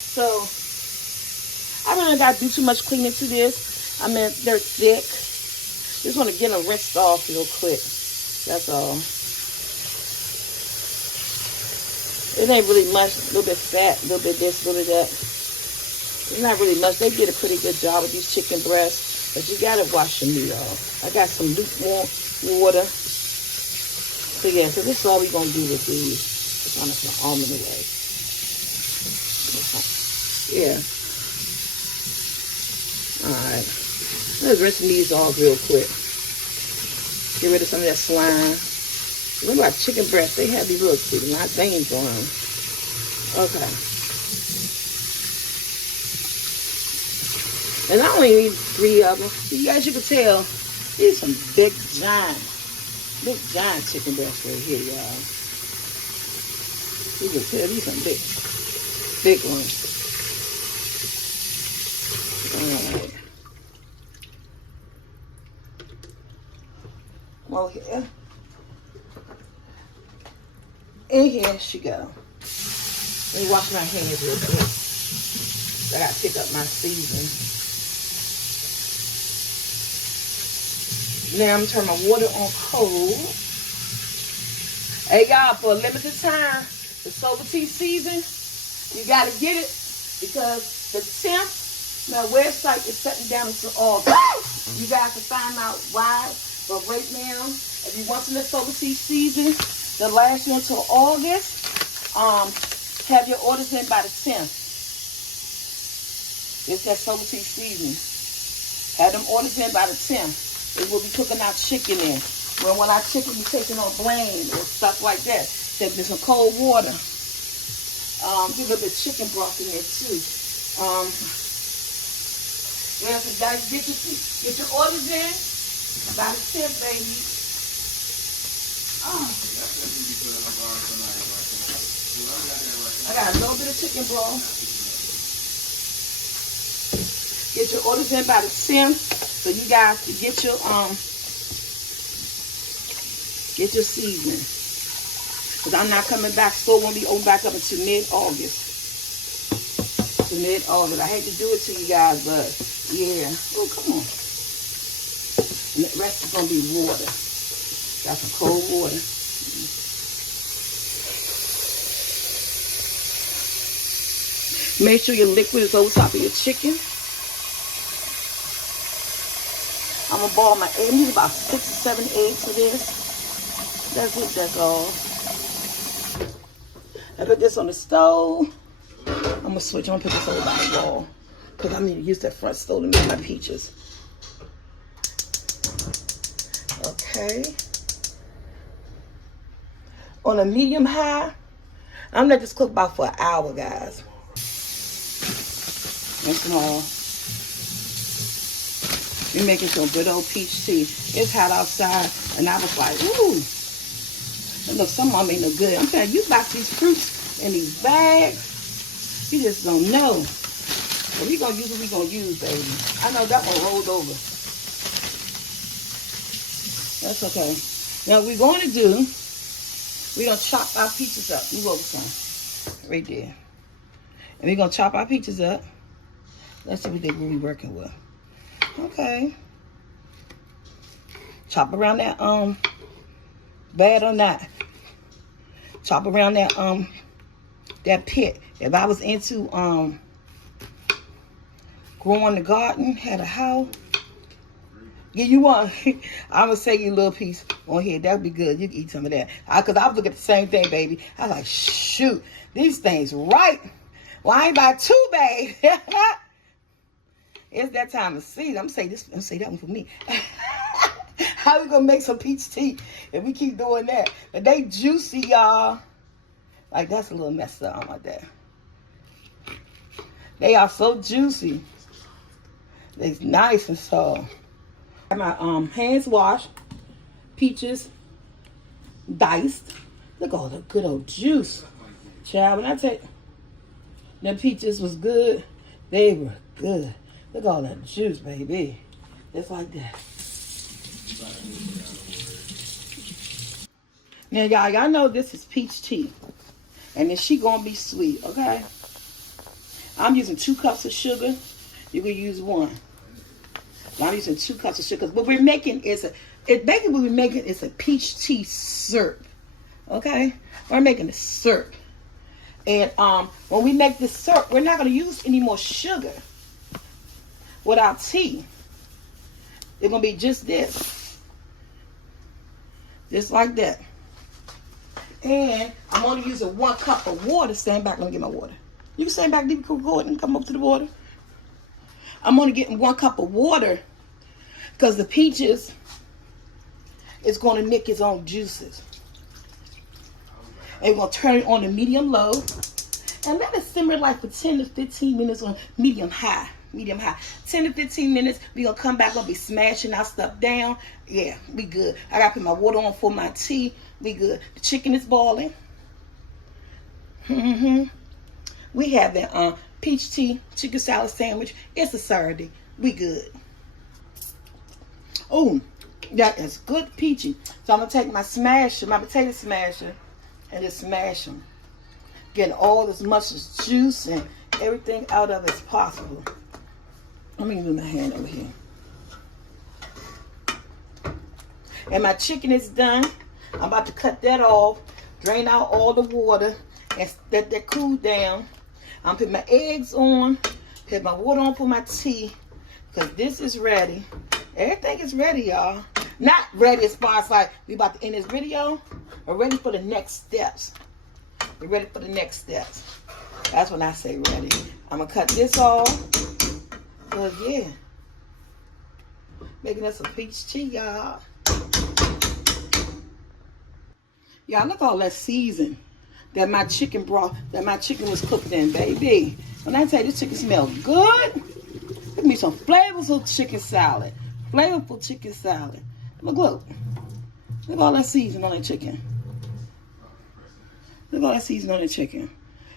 So I don't got to do too much cleaning to this. I mean, they're thick. Just want to get them rinsed off real quick. That's all. It ain't really much. A little bit fat, a little bit this, a little bit that. It's not really much. They did a pretty good job with these chicken breasts. But you got to wash your meat off. I got some lukewarm water. So yeah, so this is all we're going to do with these. It's on the almond way. Yeah. Alright. Let's rinse these off real quick. Get rid of some of that slime. Remember our chicken breasts, they have these little veins on them. Okay. And I only need 3 of them. You guys, you can tell, these are some big giant chicken breasts right here, y'all. You can tell these are some big ones. Alright. Come over here. And here she go. Let me wash my hands real quick. I gotta pick up my seasoning. Now I'm turning my water on cold. Hey y'all, for a limited time, the SoulfulT season, you gotta get it because the 10th, my website is shutting down until August. You guys can find out why. But right now, if you want some of the SoulfulT season, the last year until August, have your orders in by the 10th. It's that SoulfulT season. Have them orders in by the 10th. They will be cooking our chicken in. When our chicken be taking on blame or stuff like that. There's some cold water. Get a little bit of chicken broth in there too. Yeah, so guys, get your orders in by the 10th, baby. I got a little bit of chicken broth. Get your orders in by the 10th. So you guys can get your seasoning. Because I'm not coming back. Store won't be open back up until mid-August. I hate to do it to you guys, but yeah. Oh, come on. And the rest is going to be water. Got some cold water. Make sure your liquid is over top of your chicken. I'm going to boil my eggs. I need about 6 or 7 eggs for this. That's it, that's all. I put this on the stove. I'm going to switch. I'm going to put this over by the wall. Because I'm going to use that front stove to make my peaches. Okay. On a medium high, I'm going to let this cook about for an hour, guys. That's small. We're making some good old peach tea. It's hot outside, and I was like, ooh. And look, some of them ain't no good. I'm telling you, buy these fruits in these bags, you just don't know. But we gonna use what we gonna use, baby. I know that one rolled over. That's okay. Now, what we're going to do, we're going to chop our peaches up. Move over some. Right there. And we're going to chop our peaches up. Let's see what they're really working with. Okay. Chop around that, bad or not. Chop around that, that pit. If I was into, growing the garden, had a house. Yeah, you want, I'm going to say you a little piece on here. That would be good. You can eat some of that. Because I was looking at the same thing, baby. I was like, shoot, these things right. Well, I ain't buy 2, babe. It's that time of season. I'm going to say that one for me. How we going to make some peach tea if we keep doing that? But they juicy, y'all. Like, that's a little messed up. I don't like that. They are so juicy. They're nice and soft. I got my hands washed, peaches diced. Look at all the good old juice. Child, when I tell you, the peaches was good, they were good. Look at all that juice, baby. Just like that. Now, y'all know this is peach tea. And then she gonna be sweet, okay? I'm using 2 cups of sugar. You can use 1. I'm using 2 cups of sugar. What we're making is a peach tea syrup. Okay? We're making a syrup. And when we make this syrup, we're not going to use any more sugar with our tea. It's going to be just this. Just like that. And I'm only using 1 cup of water. Stand back. Let me get my water. You can stand back, leave the record, and come up to the water. I'm only getting 1 cup of water because the peaches is going to make its own juices. And we're going to turn it on to medium low. And let it simmer like for 10 to 15 minutes on medium high. Medium high. 10 to 15 minutes. We're going to come back. We're going to be smashing our stuff down. Yeah, we good. I got to put my water on for my tea. We good. The chicken is boiling. We have the peach tea chicken salad sandwich. It's a Saturday. We good. Oh, that is good peachy. So I'm going to take my smasher, my potato smasher, and just smash them. Getting all as much as juice and everything out of it as possible. Let me move my hand over here. And my chicken is done. I'm about to cut that off, drain out all the water, and let that cool down. I'm putting my eggs on, put my water on for my tea, because this is ready. Everything is ready, y'all. Not ready as far as like we about to end this video, but ready for the next steps. We're ready for the next steps. That's when I say ready. I'm going to cut this off. Because, yeah. Making us a peach tea, y'all. Y'all, look at all that season that my chicken broth, that my chicken was cooked in, baby. When I tell you this chicken smells good, give me some flavorful chicken salad. Flavorful chicken salad. Look. Look at all that season on that chicken. Look at all that season on the chicken.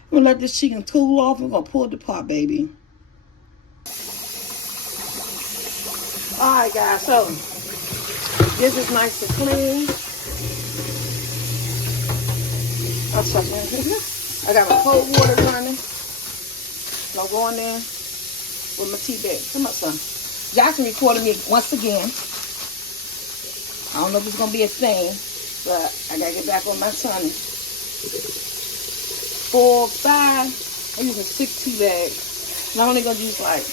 We're going to let this chicken cool off. We're going to pull it apart, baby. Alright, guys. So, this is nice and clean. I got my cold water running. So, I'm going in with my tea bag. Come up, son. Jackson recorded me once again. I don't know if it's going to be a thing, but I got to get back on my son. 4, 5. I'm using 6 tea bags. And I'm only going to use like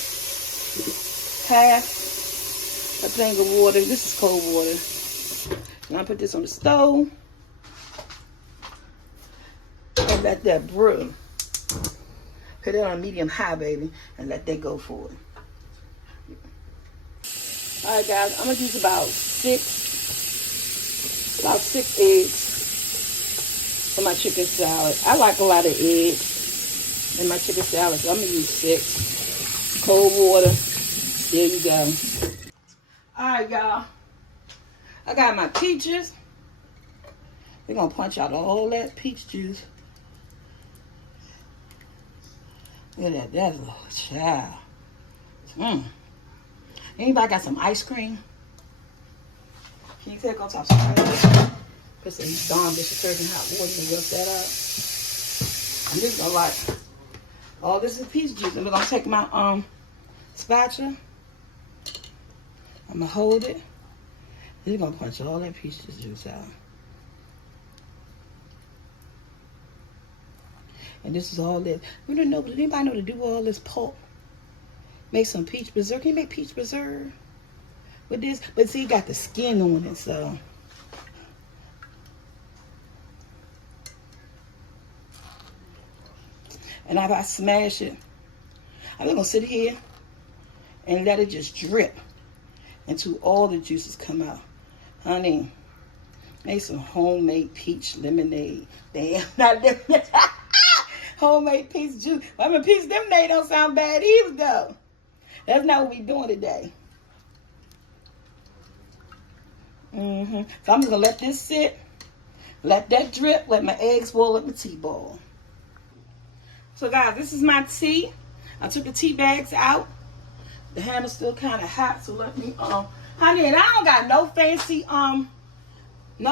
half a thing of water. This is cold water. And I put this on the stove. And let that brew. Put it on medium high, baby. And let that go for it. Alright, guys. I'm going to use about 6 eggs for my chicken salad. I like a lot of eggs in my chicken salad, so I'm going to use 6. Cold water. There you go. Alright, y'all. I got my peaches. We're going to punch out all that peach juice. Look at that. That's a little child. Anybody got some ice cream? Can you take on top some ice? Put some darn dish detergent hot water and rub that out. I'm just gonna like, oh, this is peach juice. And we're gonna take my spatula. I'm gonna hold it. And you're gonna punch all that peach juice out. And this is all this. We don't know, but anybody know to do all this pulp? Make some peach preserve. Can you make peach preserve with this? But see, you got the skin on it, so. And if I smash it, I'm just gonna sit here and let it just drip until all the juices come out. Honey, make some homemade peach lemonade. Damn, not lemonade. Homemade peach juice. I mean, peach lemonade don't sound bad either, though. That's not what we're doing today. So I'm just going to let this sit. Let that drip. Let my eggs boil. Let my tea boil. So, guys, this is my tea. I took the tea bags out. The handle's still kind of hot, so let me, honey, and I don't got no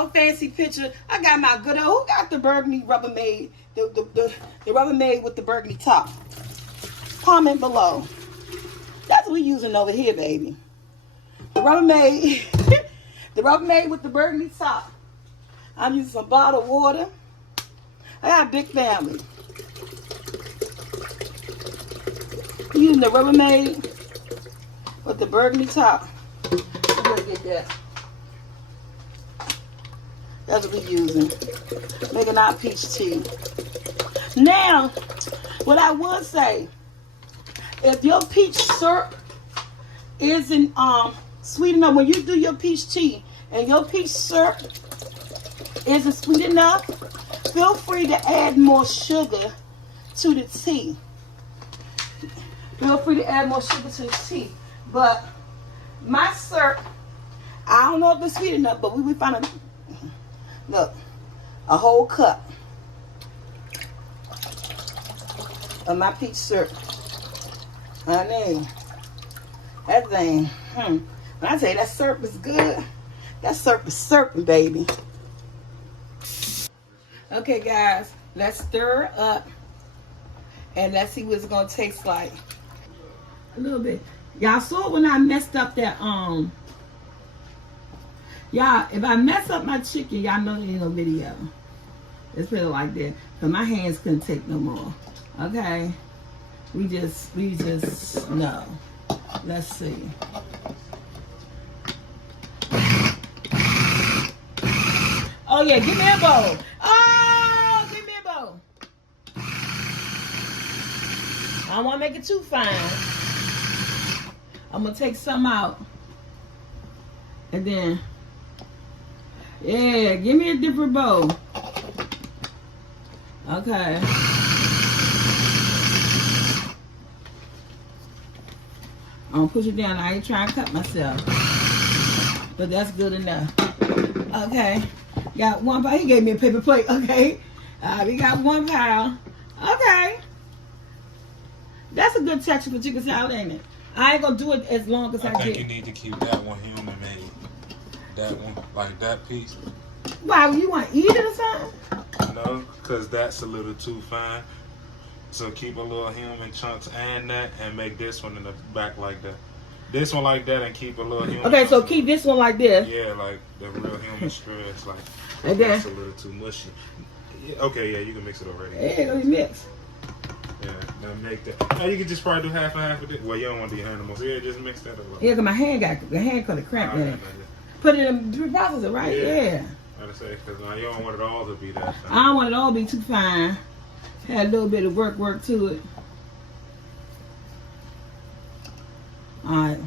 fancy picture. I got my good old, who got the burgundy Rubbermaid, the Rubbermaid with the burgundy top? comment below. That's what we're using over here, baby. The Rubbermaid. The Rubbermaid with the burgundy top. I'm using some bottled water. I got a big family. I'm using the Rubbermaid with the burgundy top. I'm gonna get that. That's what we're using. Making our peach tea. Now, what I would say, if your peach syrup isn't sweet enough, when you do your peach tea and your peach syrup isn't sweet enough, feel free to add more sugar to the tea. Feel free to add more sugar to the tea. But my syrup, I don't know if it's sweet enough, but we found a, look, a whole cup of my peach syrup. Honey, that thing, when I tell you that syrup is good, that syrup is syruping, baby. Okay, guys, let's stir up and let's see what it's gonna taste like. A little bit. Y'all saw when I messed up that y'all, if I mess up my chicken, y'all know there ain't no video. Let's put it like that. But my hands couldn't take no more. Okay. We just no. Let's see. Oh yeah, give me a bowl. Oh, give me a bowl. I don't want to make it too fine. I'm gonna take some out, and then yeah, give me a different bowl. Okay. I'm gonna push it down. I ain't trying to cut myself, but that's good enough. Okay, got one pile. He gave me a paper plate. Okay, we got one pile. Okay, that's a good texture for chicken salad, ain't it? I ain't gonna do it as long as I think did. You need to keep that one human made. That one, like that piece. Why, you want to eat it or something? No, because that's a little too fine. So keep a little human chunks and that, and make this one in the back like that. This one like that, and keep a little human. Okay, so keep this one like this. Yeah, like the real human shreds, like that. That's a little too mushy. Yeah, okay, yeah, you can mix it already. Yeah, let me mix. Yeah, now make that. Now you can just probably do half and half of it. Well, you don't want to do animals. Yeah, just mix that up. Yeah, cause my hand could have cramped in it. Put it in the processor, right? Yeah. I'd say, because you don't want it all to be that fine. I don't want it all to be too fine. Had a little bit of work to it. Alright.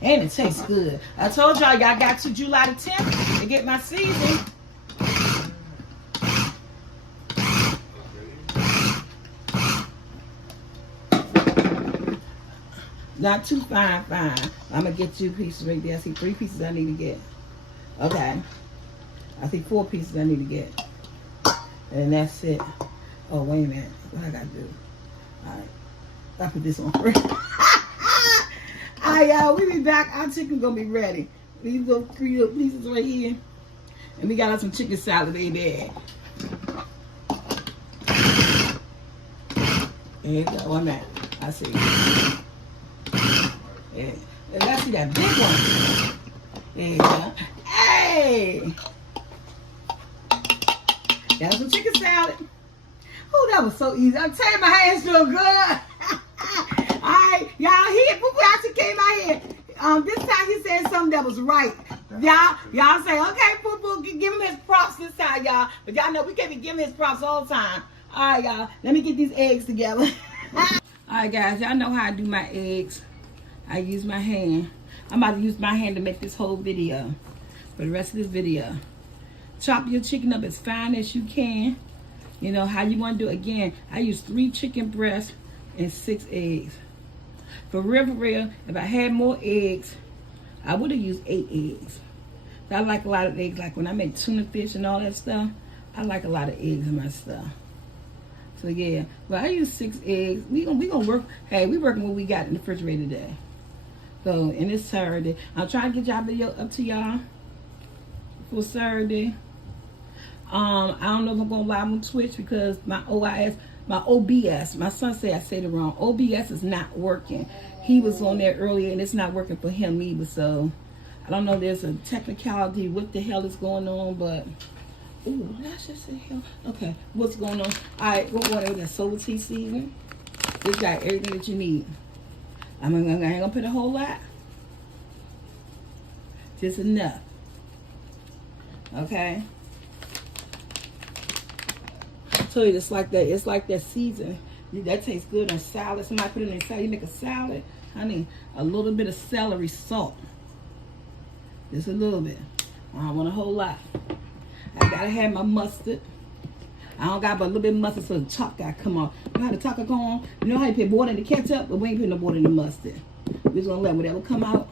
And it tastes good. I told y'all got to July the 10th to get my season. Not too fine. I'm going to get 2 pieces right there. I see 3 pieces I need to get. Okay. I see 4 pieces I need to get. And that's it. Oh, wait a minute. What I got to do? All right. I put this on first. All right, y'all. We'll be back. Our chicken going to be ready. These little 3 little pieces right here. And we got us some chicken salad, baby. There you go. 1 minute. I see. Yeah. Let's see that big one. There you go. Hey! Got some chicken salad. Oh, that was so easy. I'm telling you, my hands feel good. Alright, y'all, Poo-Poo actually came out here. This time he said something that was right. Y'all say, okay, Poo-Poo, give him his props this time, y'all. But y'all know we can't be giving his props all the time. Alright, y'all, let me get these eggs together. Alright, guys, y'all know how I do my eggs. I use my hand. I'm about to use my hand to make this whole video. For the rest of this video. Chop your chicken up as fine as you can. You know how you want to do it. Again, I use 3 chicken breasts and 6 eggs. For real, if I had more eggs, I would have used 8 eggs. I like a lot of eggs. Like when I make tuna fish and all that stuff, I like a lot of eggs in my stuff. So yeah, well I use 6 eggs. We gonna work. Hey, we working what we got in the refrigerator today. So and it's Saturday. I'm trying to get y'all video up to y'all for Saturday. I don't know if I'm gonna live on Twitch because my OIS my OBS. My son said I said it wrong. OBS is not working. He was on there earlier and it's not working for him either. So I don't know. There's a technicality. What the hell is going on? But ooh, did I just say hell? Okay, what's going on? All right, what water is that? SoulfulT season. This got everything that you need. I ain't gonna put a whole lot. Just enough. Okay. I told you it's like that. It's like that season. That tastes good on salad. Somebody put it in a salad. You make a salad. Honey, a little bit of celery salt. Just a little bit. I don't want a whole lot. I gotta have my mustard. I don't got but a little bit of mustard so the top gotta come off. You know how the top come on? You know how you put water in the ketchup? But we ain't putting no water in the mustard. We're just gonna let whatever come out.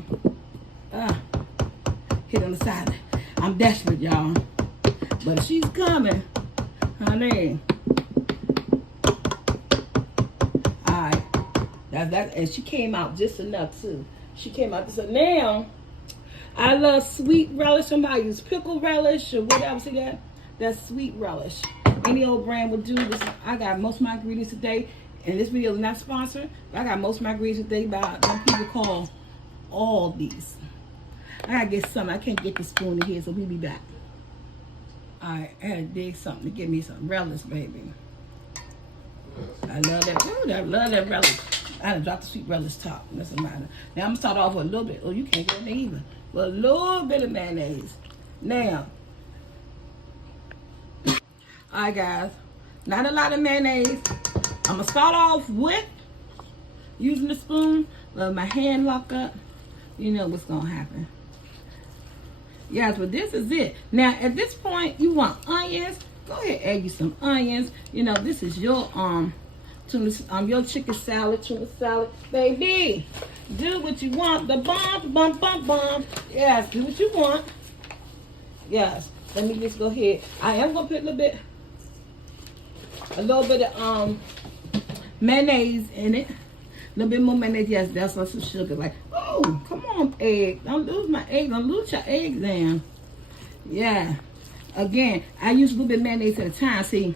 Hit on the side. I'm desperate, y'all. But she's coming. Honey. Alright. That and she came out just enough too. She came out just enough. Now I love sweet relish. Somebody use pickle relish or whatever. See that? That's sweet relish. Any old brand would do this. I got most of my ingredients today. And this video is not sponsored. But I got most of my ingredients today by what people call Aldi's. I gotta get something. I can't get the spoon in here, so we'll be back. Alright, I had to dig something to give me some relish, baby. I love that. Ooh, I love that relish. I had to drop the sweet relish top. Doesn't matter. Now I'm gonna start off with a little bit. Oh, you can't get in there either. But a little bit of mayonnaise. Now, alright guys, not a lot of mayonnaise. I'm gonna start off with using the spoon. Let my hand lock up. You know what's gonna happen. Yes, but this is it. Now at this point, you want onions. Go ahead, add you some onions. You know this is your your chicken salad, tuna salad, baby. Do what you want. The bomb. Yes, do what you want. Yes. Let me just go ahead. I am gonna put a little bit of mayonnaise in it. A little bit more mayonnaise. Yes, that's some sugar. Like, oh, come on, egg. Don't lose my egg. Don't lose your eggs down. Yeah. Again, I use a little bit of mayonnaise at a time. See,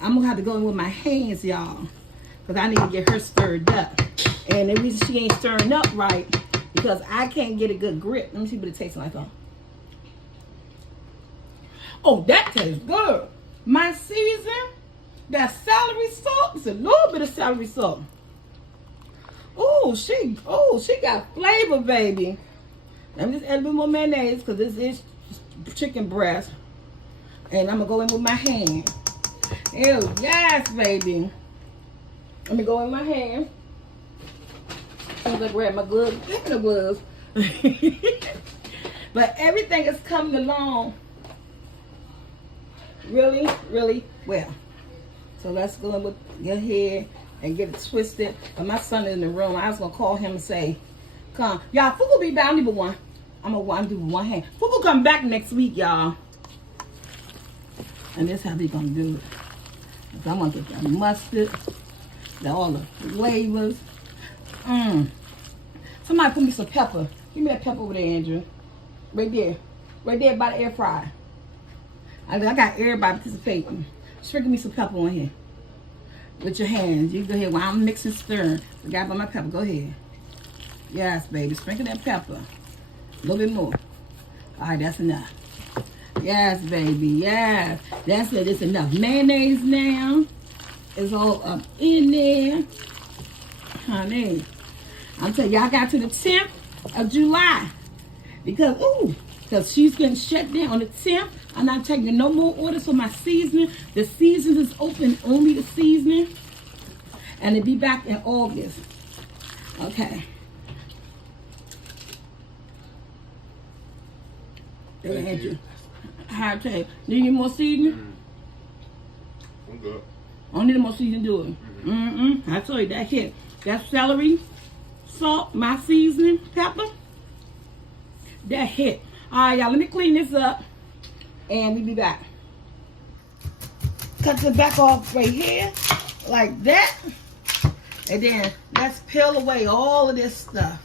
I'm gonna have to go in with my hands, y'all, because I need to get her stirred up. And the reason she ain't stirring up right because I can't get a good grip. Let me see what it tastes like. Oh, that tastes good. My season, that celery salt. It's a little bit of celery salt. Oh, she got flavor, baby. Let me just add a little more mayonnaise because this is chicken breast. And I'm gonna go in with my hand. Ew, yes, baby. Let me go in my hand. As soon as I grab my gloves, the gloves. But everything is coming along really, really well. So let's go in with your head and get it twisted. But my son is in the room. I was gonna call him and say, "Come, y'all. Food will be back. I need one. I'm gonna do one hand. Food will come back next week, y'all. And this how we gonna do it. So I'm gonna get that mustard, all the flavors. Somebody put me some pepper. Give me that pepper over there, Andrew. Right there by the air fryer. I got everybody participating. Sprinkle me some pepper on here. With your hands. You go ahead while I'm mixing, stirring. Forgot about my pepper. Go ahead. Yes, baby. Sprinkle that pepper. A little bit more. Alright, that's enough. Yes, baby. Yes. That's it. It's enough. Mayonnaise now. It's all up in there. Honey. I'm telling you, I got to the 10th of July. Because she's getting shut down on the 10th. I'm not taking no more orders for my seasoning. The season is open, only the seasoning. And it'll be back in August. Okay. Thank you. Hard tape. Need you more seasoning? I'm good. I need more seasoning to do it. I told you that hit. That celery, salt, my seasoning, pepper. That hit. Alright, y'all, let me clean this up. And we'll be back. Cut the back off right here. Like that. And then let's peel away all of this stuff.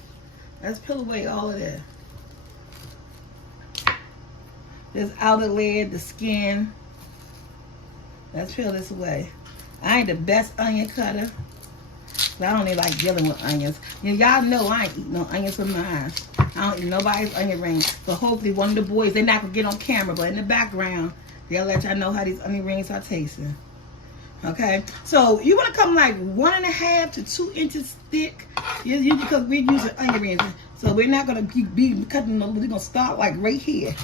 Let's peel away all of this. This outer layer, the skin. Let's peel this away. I ain't the best onion cutter. But I don't even like dealing with onions. Y'all know I ain't eat no onions of mine. I don't eat nobody's onion rings. So hopefully one of the boys, they're not going to get on camera, but in the background, they'll let y'all know how these onion rings are tasting. Okay? So you want to come like 1.5 to 2 inches thick. Because we're using onion rings. So we're not going to be cutting them. We're going to start like right here.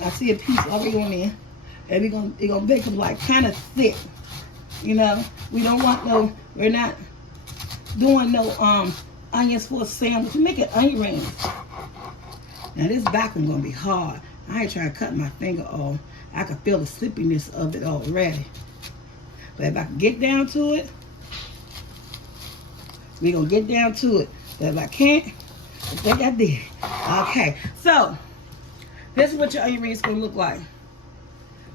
I see a piece already on there. And we're gonna make them like kind of thick. You know, we don't want no, we're not doing no onions for a sandwich. We make it onion rings. Now this back one's gonna be hard. I ain't trying to cut my finger off. I can feel the slippiness of it already. But if I can get down to it, we're gonna get down to it. But if I can't, I think I did. Okay, so this is what your onion rings gonna look like.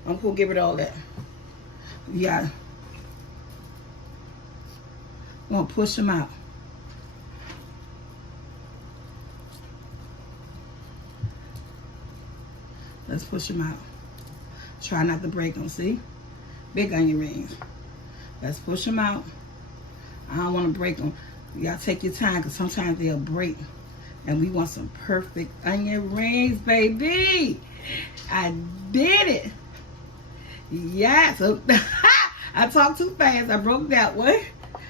I'm gonna give it all that. Yeah. I'm gonna push them out. Let's push them out. Try not to break them, see? Big onion rings. Let's push them out. I don't want to break them. You gotta take your time because sometimes they'll break. And we want some perfect onion rings, baby. I did it. Yes. I talked too fast. I broke that one.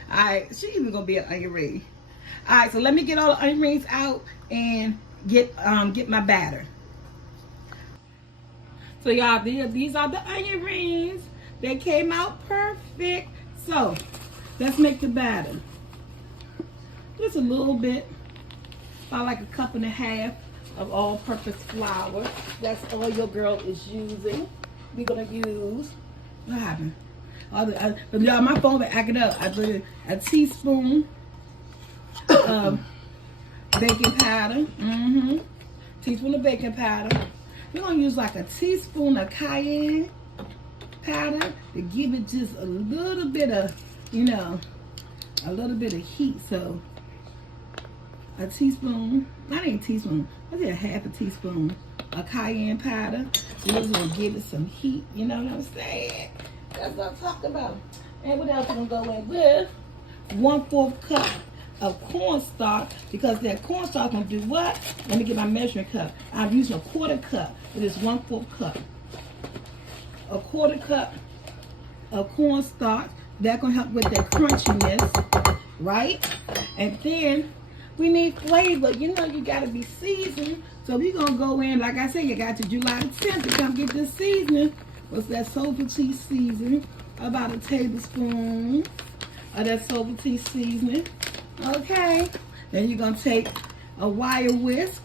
Alright, she even gonna be an onion ring. Alright, so let me get all the onion rings out and get my batter. So y'all, these are the onion rings. They came out perfect. So let's make the batter. Just a little bit, about like 1.5 cups of all-purpose flour. That's all your girl is using. We're gonna use, what happened? But y'all, my phone been acting up. I put a teaspoon of baking powder. Teaspoon of baking powder. We're gonna use like a teaspoon of cayenne powder to give it just a little bit of, you know, a little bit of heat. So a teaspoon, not even a teaspoon, I say 1/2 teaspoon of cayenne powder. So we're just gonna give it some heat, you know what I'm saying? That's what I'm talking about. And what else I'm gonna go in with? 1/4 cup of cornstarch, because that cornstarch gonna do what? Let me get my measuring cup. I'm using 1/4 cup. It is 1/4 cup. 1/4 cup of cornstarch. That's gonna help with that crunchiness, right? And then we need flavor. You know, you gotta be seasoned. So we're gonna go in, like I said, you got to July the 10th to come get this seasoning. What's that SoulfulT seasoning? About 1 tablespoon of that SoulfulT seasoning. Okay. Then you're gonna take a wire whisk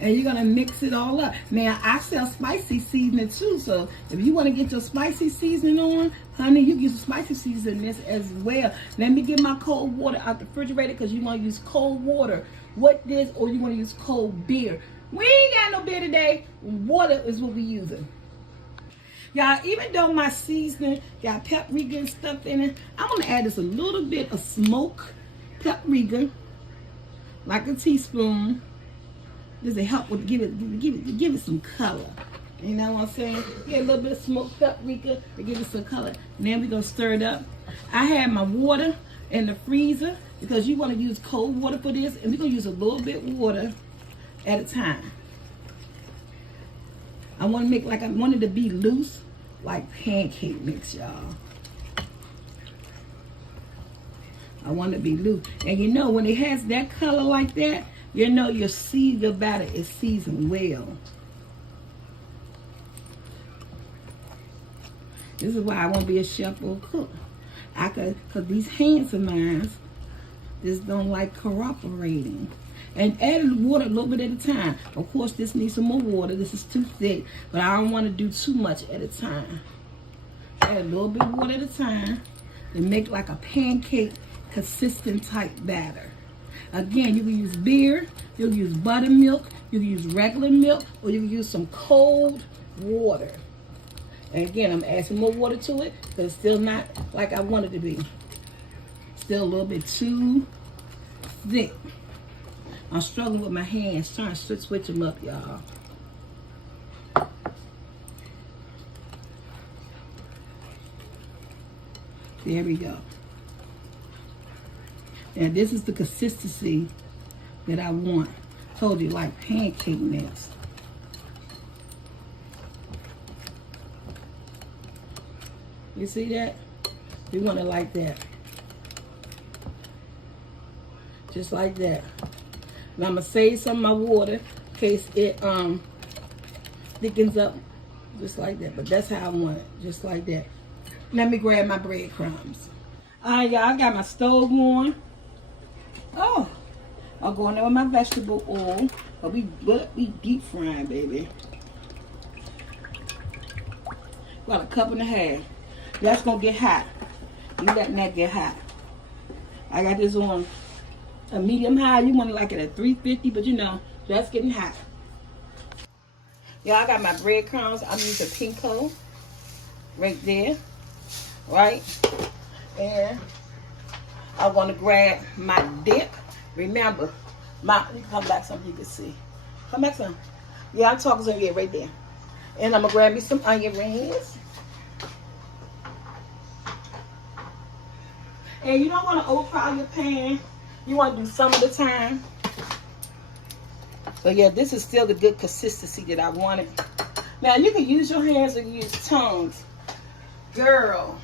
and you're gonna mix it all up. Now I sell spicy seasoning too, so if you want to get your spicy seasoning on, honey, you can use spicy seasoning in this as well. Let me get my cold water out the refrigerator because you want to use cold water with this, or you want to use cold beer. We ain't got no beer today. Water is what we using. Y'all, even though my seasoning got paprika and stuff in it, I'm gonna add just a little bit of smoked paprika, like a teaspoon. This will help with give it some color. You know what I'm saying? Get a little bit of smoked paprika to give it some color. And then we're gonna stir it up. I had my water in the freezer because you want to use cold water for this, and we're gonna use a little bit water at a time. I want to make like I want it to be loose, like pancake mix, y'all. I want it to be loose. And you know, when it has that color like that, you know your batter is seasoned well. This is why I want to be a chef or a cook. Because these hands of mine just don't like cooperating. And add water a little bit at a time. Of course, this needs some more water. This is too thick, but I don't want to do too much at a time. Add a little bit of water at a time and make like a pancake consistent type batter. Again, you can use beer, you can use buttermilk, you can use regular milk, or you can use some cold water. And again, I'm adding more water to it because it's still not like I want it to be. Still a little bit too thick. I'm struggling with my hands, trying to switch them up, y'all. There we go. And this is the consistency that I want. Told you, like pancake mix. You see that? We want it like that. Just like that. And I'm gonna save some of my water in case it thickens up just like that. But that's how I want it, just like that. Let me grab my breadcrumbs. Alright, y'all, I got my stove on. Oh, I'll go in there with my vegetable oil. But we deep frying, baby. About a cup and a half. That's gonna get hot. You letting that get hot. I got this on a medium high. You want to like it at 350, but you know, that's getting hot. Y'all, I got my breadcrumbs. I'm using pinko right there. Right? And I'm gonna grab my dip. Remember, let me come back some you can see. Come back some. Yeah, I'm talking to you right there. And I'm gonna grab me some onion rings. And you don't want to overcrowd your pan. You want to do some at a time. So yeah, this is still the good consistency that I wanted. Now you can use your hands or use tongues. Girl,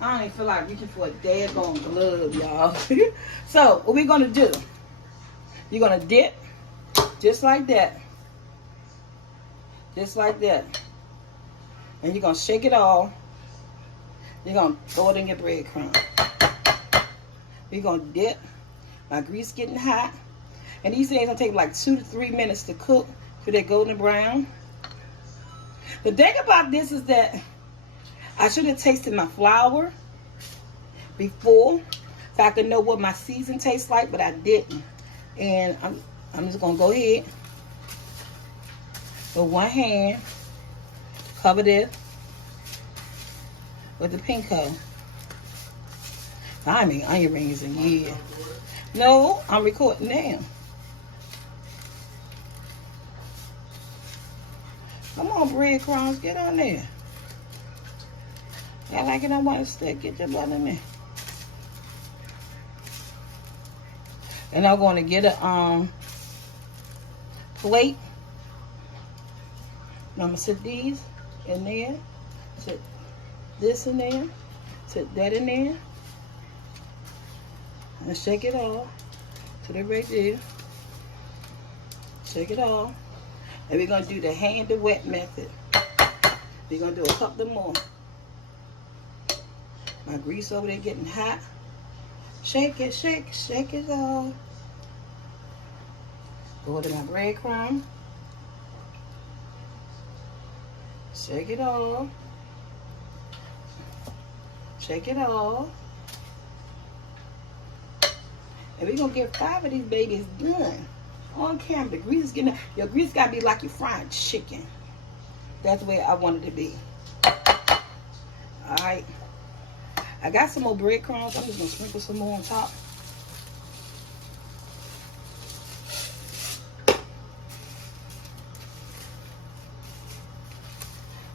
I don't even feel like reaching for a daggone glove, y'all. So what we're gonna do, you're gonna dip just like that. Just like that. And you're gonna shake it all. You're going to throw it in your breadcrumb. We're going to dip. My grease getting hot. And these things going to take like 2 to 3 minutes to cook till they're golden brown. The thing about this is that I should have tasted my flour before so I could know what my season tastes like, but I didn't. And I'm just going to go ahead with one hand, cover this with the pinko. I mean onion rings in here. No, I'm recording now. Come on, breadcrumbs, get on there. I like it, I want to stick. Get your butt in there. And I'm going to get a plate. And I'm going to sit these in there. Sit this in there, put that in there, and shake it all. Put it right there. Shake it all. And we're going to do the hand to wet method. We're going to do a couple more. My grease over there getting hot. Shake it, shake it all. Go to my breadcrumb. Shake it all. Shake it all. And we're going to get 5 of these babies done on camera. The grease is getting, your grease got to be like you're frying chicken. That's the way I want it to be. Alright. I got some more breadcrumbs. I'm just going to sprinkle some more on top.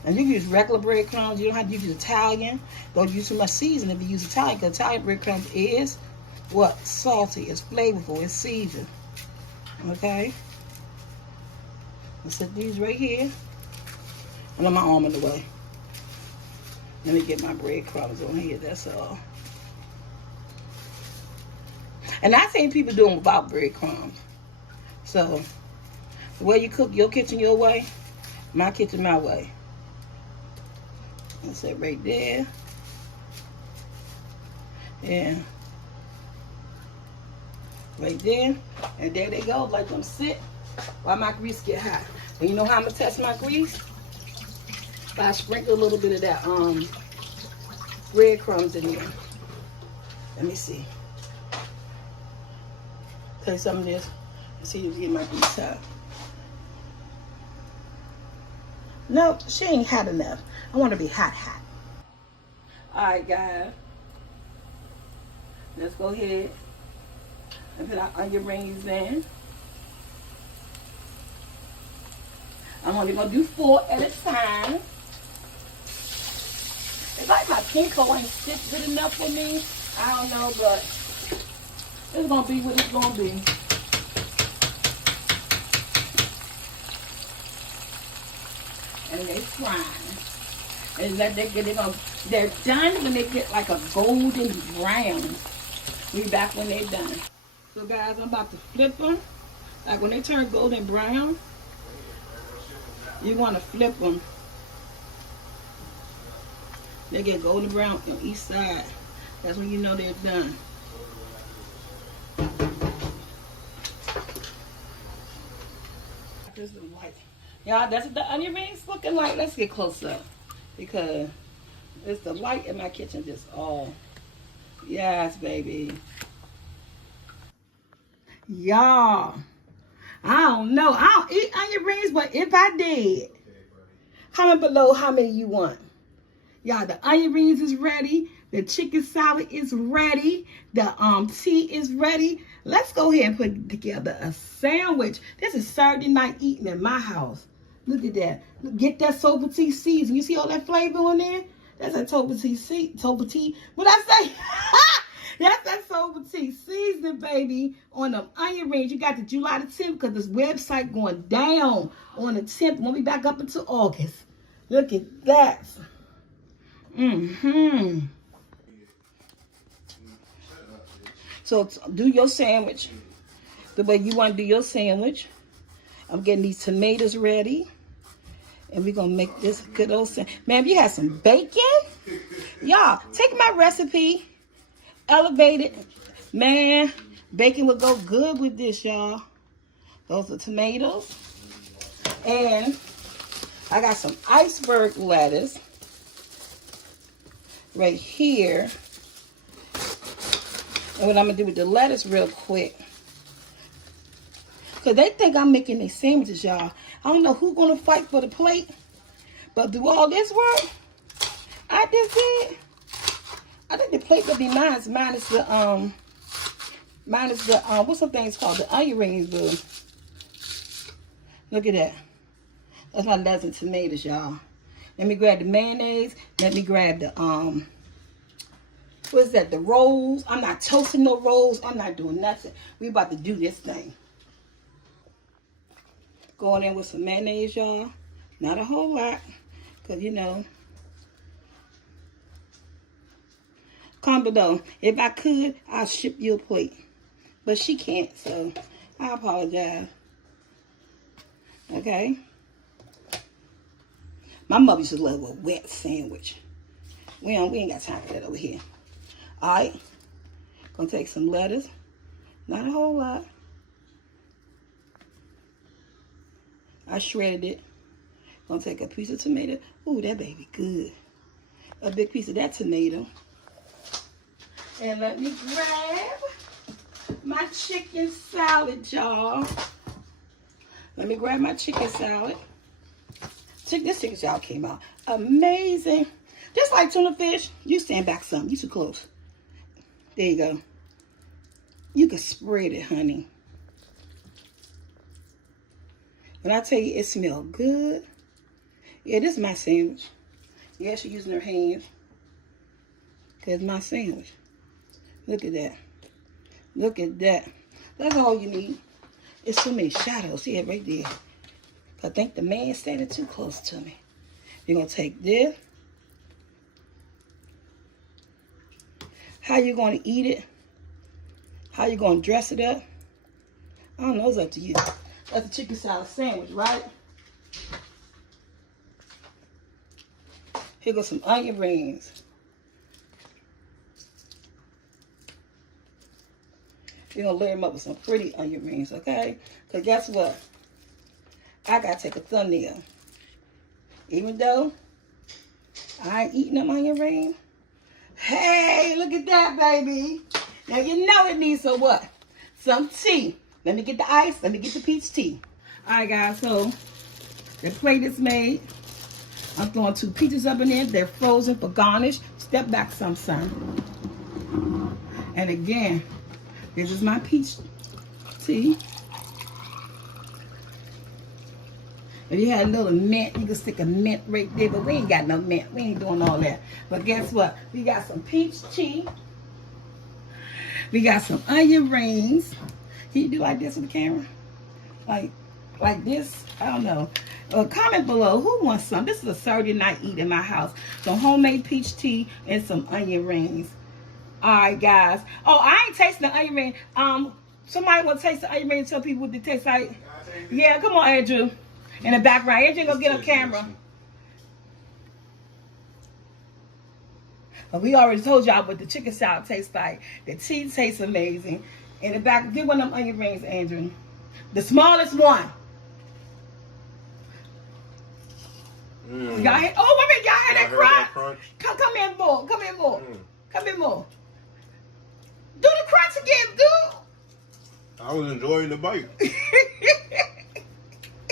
And you can use regular breadcrumbs. You don't have to use Italian. Don't use too much seasoning if you use Italian, because Italian breadcrumbs is what? Salty. It's flavorful. It's seasoned. Okay? I'll set these right here. And my arm in the way. Let me get my breadcrumbs on here. That's all. And I've seen people doing without breadcrumbs. So, the way you cook your kitchen your way, my kitchen my way. That's it right there. Yeah. Right there. And there they go. Let them sit while my grease get hot. And you know how I'm going to test my grease? By sprinkle a little bit of that breadcrumbs in there. Let me see. Take some of this. Let's see if you get my grease hot. No, she ain't hot enough. I want to be hot. Alright, guys. Let's go ahead and put our onion rings in. I'm only going to do 4 at a time. It's like my pinko ain't stick good enough for me. I don't know, but it's gonna be what it's gonna be. And they frying. And let they get it on. They're done when they get like a golden brown. We back when they're done. So guys, I'm about to flip them. Like when they turn golden brown, you want to flip them. They get golden brown on each side. That's when you know they're done. Y'all, that's what the onion rings looking like. Let's get close up because it's the light in my kitchen just all. Yes, baby. Y'all, I don't know. I don't eat onion rings, but if I did, comment below how many you want. Y'all, the onion rings is ready. The chicken salad is ready. The tea is ready. Let's go ahead and put together a sandwich. This is Saturday night eating in my house. Look at that. Get that SoulfulT season. You see all that flavor in there? That's that SoulfulT. What I say? That's that SoulfulT season, baby. On them onion rings. You got the July the 10th because this website going down on the 10th. Won't be back up until August. Look at that. So do your sandwich the way you want to do your sandwich. I'm getting these tomatoes ready. And we're going to make this good old sandwich. Man, if you had some bacon, y'all, take my recipe, elevate it. Man, bacon would go good with this, y'all. Those are tomatoes. And I got some iceberg lettuce right here. And what I'm going to do with the lettuce real quick. Because they think I'm making these sandwiches, y'all. I don't know who's going to fight for the plate. But do all this work I just did. I think the plate will be mine. Minus the, what's some things called? The onion rings, boo. Look at that. That's my lettuce and tomatoes, y'all. Let me grab the mayonnaise. Let me grab the, what's that? The rolls. I'm not toasting no rolls. I'm not doing nothing. We about to do this thing. Going in with some mayonnaise, y'all. Not a whole lot. Because, you know. Comment below. If I could, I'll ship you a plate. But she can't, so I apologize. Okay? My mother used to love a wet sandwich. We ain't got time for that over here. Alright. Gonna take some lettuce. Not a whole lot. I shredded it. Gonna take a piece of tomato. Ooh, that baby good. A big piece of that tomato. And let me grab my chicken salad, y'all. Let me grab my chicken salad. This chicken salad came out amazing. Just like tuna fish. You stand back some. You too close. There you go. You can spread it, honey. When I tell you it smells good. Yeah, this is my sandwich. Yeah, she's using her hands. Because my sandwich. Look at that. Look at that. That's all you need. It's so many shadows. Yeah, right there. I think the man's standing too close to me. You're going to take this. How you going to eat it? How you going to dress it up? I don't know. It's up to you. That's a chicken salad sandwich, right? Here goes some onion rings. We're going to layer them up with some pretty onion rings, okay? Because guess what? I got to take a thumbnail. Even though I ain't eating them onion rings. Hey, look at that, baby. Now you know it needs some what? Some tea. Let me get the ice. Let me get the peach tea. All right, guys. So the plate is made. I'm throwing 2 peaches up in there. They're frozen for garnish. Step back some, son. And again, this is my peach tea. If you had a little mint, you can stick a mint right there. But we ain't got no mint. We ain't doing all that. But guess what? We got some peach tea. We got some onion rings. Can you do like this with the camera? Like this? I don't know. Comment below who wants some. This is a Saturday night eat in my house. Some homemade peach tea and some onion rings. Alright, guys. Oh, I ain't tasting the onion ring. Somebody want to taste the onion ring and tell people what they taste like? Yeah, come on, Andrew. In the background. Andrew, go get a camera. We already told y'all what the chicken salad tastes like. The tea tastes amazing. In the back, get one of them onion rings, Andrew. The smallest one. Y'all hear? Oh, wait a minute, y'all heard that crunch? Come in more. Come in more. Come in more. Do the crunch again, dude. I was enjoying the bite.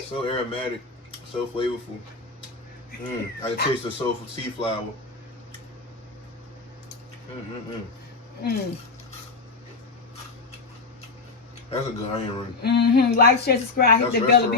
So aromatic, so flavorful. I can taste the SoulfulT flour. That's a good onion ring. Like, share, subscribe, hit the bell.